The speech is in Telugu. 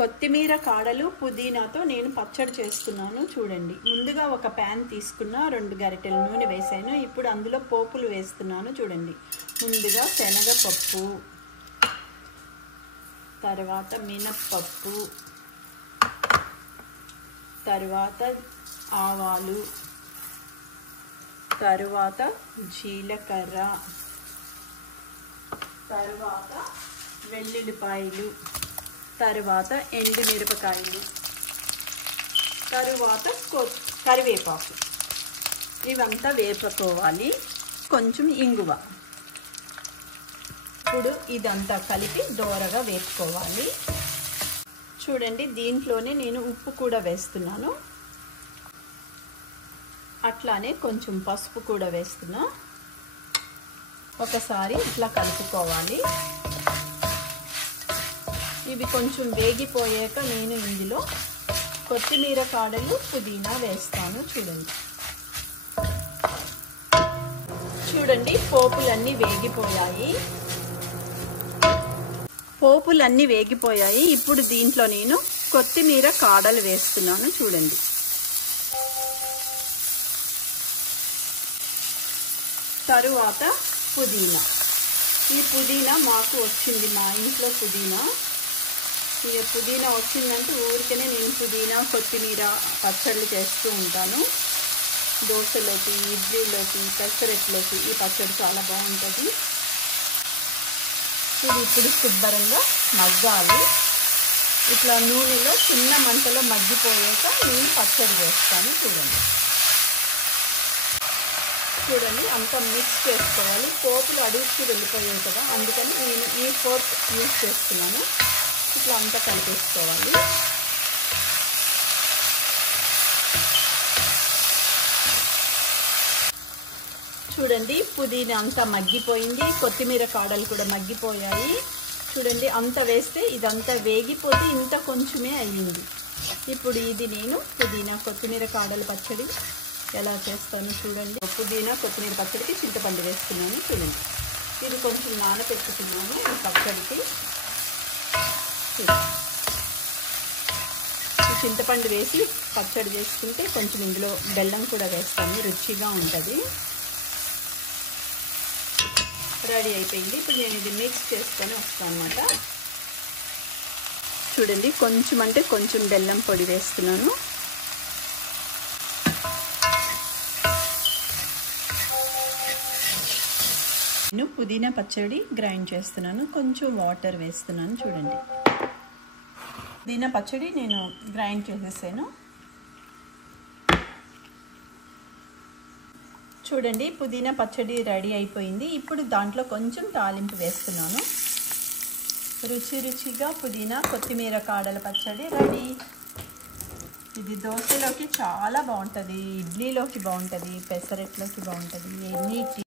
కొత్తిమీర కాడలు పుదీనాతో నేను పచ్చడి చేస్తున్నాను చూడండి. ముందుగా ఒక ప్యాన్ తీసుకున్న 2 గరిటెల నూనె వేసాను. ఇప్పుడు అందులో పోపులు వేస్తున్నాను చూడండి. ముందుగా శనగపప్పు, తర్వాత మినప్పప్పు, తర్వాత ఆవాలు, తర్వాత జీలకర్ర, తర్వాత వెల్లుల్లిపాయలు, తర్వాత ఎండుమిరపకాయలు, తర్వాత కరివేపాకు, ఇవంతా వేపుకోవాలి. కొంచెం ఇంగువ. ఇప్పుడు ఇదంతా కలిపి దోరగా వేపుకోవాలి. చూడండి, దీంట్లోనే నేను ఉప్పు కూడా వేస్తున్నాను. అట్లానే కొంచెం పసుపు కూడా వేస్తున్నా. ఒకసారి ఇట్లా కలుపుకోవాలి. ఇవి కొంచెం వేగిపోయాక నేను ఇందులో కొత్తిమీర కాడలు పుదీనా వేస్తాను చూడండి. చూడండి, పోపులన్నీ వేగిపోయాయి. ఇప్పుడు దీంట్లో నేను కొత్తిమీర కాడలు వేస్తున్నాను చూడండి. తరువాత పుదీనా. ఈ పుదీనా మాకు వచ్చింది, మా ఇంట్లో పుదీనా. ఇక పుదీనా వచ్చిందంటే ఊరికనే నేను పుదీనా కొత్తిమీర పచ్చళ్ళు చేస్తూ ఉంటాను. దోశలోకి, ఇడ్లీలోకి, పెసరట్లోకి ఈ పచ్చడి చాలా బాగుంటుంది. ఇది ఇప్పుడు శుభ్రంగా మగ్గాలి. ఇట్లా నూనెలో చిన్న మంటలో మగ్గిపోయాక నేను పచ్చడి వేస్తాను చూడండి. అంతా మిక్స్ చేసుకోవాలి. పోపులు అడుగుకి వెళ్ళిపోయాయి కదా, అందుకని నేను ఈ ఫోర్క్ యూజ్ చేస్తున్నాను. ఇట్లా అంతా కలిపేసుకోవాలి. చూడండి, పుదీనా అంతా మగ్గిపోయింది, కొత్తిమీర కాడలు కూడా మగ్గిపోయాయి. చూడండి, అంత వేస్తే ఇదంతా వేగిపోతే ఇంత కొంచెమే అయ్యింది. ఇప్పుడు ఇది నేను పుదీనా కొత్తిమీర కాడల పచ్చడి ఎలా చేస్తాను చూడండి. పుదీనా కొత్తిమీర పచ్చడికి చింతపండు వేస్తున్నాను చూడండి. ఇది కొంచెం నానబెట్టుకున్నాను ఈ పచ్చడికి. ఈ చింతపండు వేసి పచ్చడి చేసుకుంటే కొంచెం ఇందులో బెల్లం కూడా వేస్తాను, రుచిగా ఉంటుంది. రెడీ అయిపోయింది. ఇప్పుడు నేను ఇది మిక్స్ చేసుకొని వస్తాను అన్నమాట. చూడండి, కొంచెం అంటే కొంచెం బెల్లం పొడి వేస్తున్నాను. నేను పుదీనా పచ్చడి గ్రైండ్ చేస్తున్నాను. కొంచెం వాటర్ వేస్తున్నాను చూడండి. పుదీనా పచ్చడి నేను గ్రైండ్ చేసేసాను. చూడండి, పుదీనా పచ్చడి రెడీ అయిపోయింది. ఇప్పుడు దాంట్లో కొంచెం తాలింపు వేస్తున్నాను. రుచిగా పుదీనా కొత్తిమీర కాడల పచ్చడి రెడీ. ఇది దోశలోకి చాలా బాగుంటుంది, ఇడ్లీలోకి బాగుంటుంది, పెసరట్లోకి బాగుంటుంది, ఎన్ని